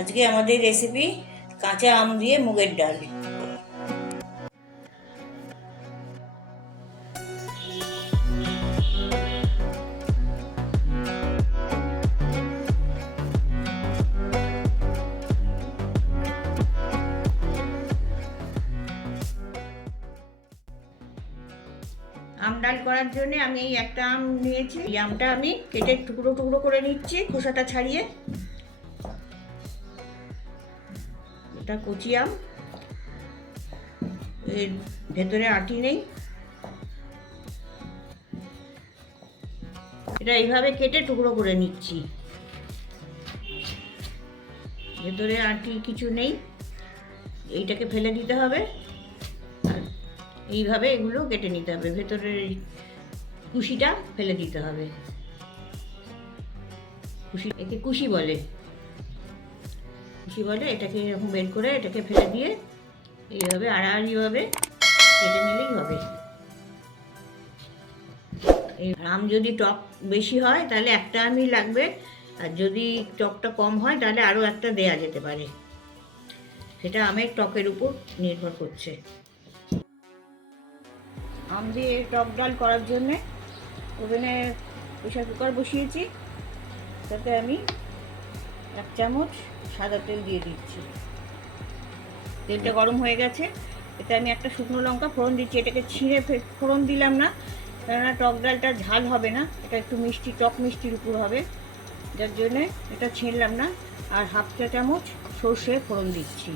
আজকে আমাদের রেসিপি কাঁচা আম দিয়ে মুগের ডাল। আম ডাল করার জন্য আমি এই একটা আম নিয়েছি। এই আমটা আমি কেটে টুকরো টুকরো করে নিচ্ছি, খোসাটা ছাড়িয়ে। এটা কচি আম, এর ভেতরে আটি নেই। এটা এইভাবে কেটে টুকরো করে নিচ্ছি, ভেতরে আটি কিছু নেই। এইটাকে ফেলে দিতে হবে আর এইভাবে এগুলো কেটে নিতে হবে, ভেতরের কুশিটা ফেলে দিতে হবে। কুশি, একে কুশি বলে, কুশি বলে। এটাকে এরকম বের করে এটাকে ফেলে দিয়ে এইভাবে আড়াআড়িভাবে কেটে নিলেই হবে। এই আম যদি টক বেশি হয় তাহলে একটা আমই লাগবে, আর যদি টকটা কম হয় তাহলে আরও একটা দেয়া যেতে পারে। সেটা আমের টকের উপর নির্ভর করছে। আম দিয়ে টক ডাল করার জন্যে ওভেনে প্রেশার কুকার বসিয়েছি। তাতে আমি 1 চামচ সাদা তেল দিয়ে দিচ্ছি। তেলটা গরম হয়ে গেছে, এতে আমি একটা শুকনো লঙ্কা ফোড়ন দিচ্ছি। এটাকে ছিঁড়ে ফোড়ন দিলাম না, কেননা টক ডালটা ঝাল হবে না, এটা একটু মিষ্টি, টক মিষ্টির উপর হবে, যার জন্যে এটা ছিঁড়লাম না। আর 1/2 চা চামচ সর্ষে ফোড়ন দিচ্ছি।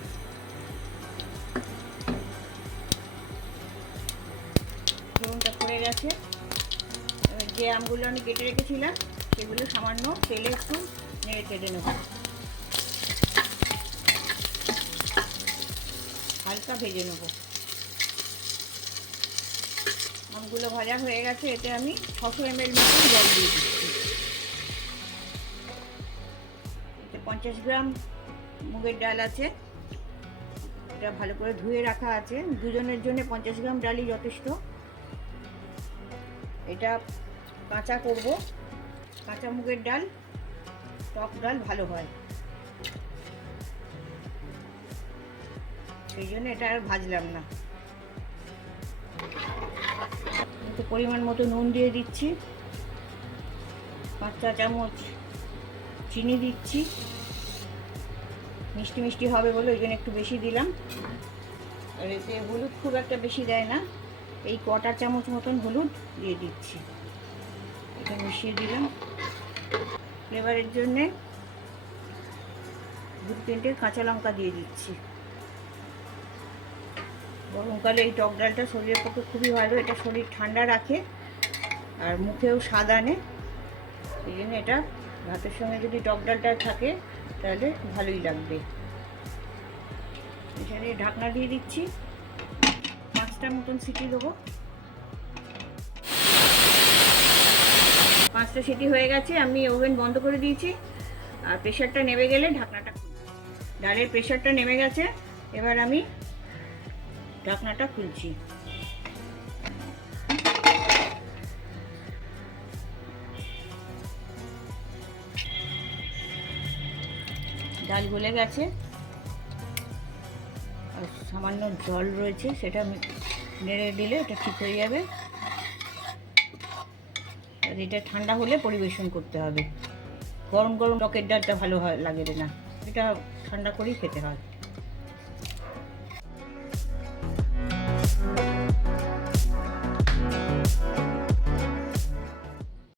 ফোড়নটা পড়ে গেছে, যে আমগুলো আমি কেটে রেখেছিলাম সেগুলো সামান্য তেলে একটু নেড়ে কেটে নেব, হালকা ভেজে নেব। আমগুলো ভাজা হয়ে গেছে, এতে আমি 600 ml মতো জল দিয়ে দিচ্ছি। এতে 50 গ্রাম মুগের ডাল আছে, এটা ভালো করে ধুয়ে রাখা আছে। দুজনের জন্য 50 গ্রাম ডালই যথেষ্ট। এটা কাঁচা করব, কাঁচা মুগের ডাল, টক ডাল ভালো হয়, সেই জন্য এটা আর ভাজলাম না। এতে পরিমাণ মতো নুন দিয়ে দিচ্ছি, 5 চা চামচ চিনি দিচ্ছি। মিষ্টি মিষ্টি হবে বলে ওই জন্য একটু বেশি দিলাম। আর এতে হলুদ খুব একটা বেশি দেয় না, এই 1/4 চামচ মতন হলুদ দিয়ে দিচ্ছি। এটা মিশিয়ে দিলাম। ফ্লেভারের জন্যে 2-3টে কাঁচা লঙ্কা দিয়ে দিচ্ছি। গরমকালে এই টক ডালটা শরীরের পক্ষে খুবই ভালো, এটা শরীর ঠান্ডা রাখে আর মুখেও স্বাদ আনে। এই জন্য এটা ভাতের সঙ্গে যদি টক ডালটা থাকে তাহলে ভালোই লাগবে। এখানে ঢাকনা দিয়ে দিচ্ছি, 5টা মতন সিটি দেবো। 5টা সিটি হয়ে গেছে, আমি ওভেন বন্ধ করে দিয়েছি। আর প্রেশারটা নেমে গেলে ঢাকনাটা খুলছি। ডালের প্রেশারটা নেমে গেছে, এবার আমি ঢাকনাটা খুলছি। ডাল গলে গেছে, আর সামান্য জল রয়েছে, সেটা নেড়ে দিলে এটা ঠিক হয়ে যাবে। আর এটা ঠান্ডা হলে পরিবেশন করতে হবে। গরম গরম টকের ডালটা ভালো লাগে না, এটা ঠান্ডা করেই খেতে হয়।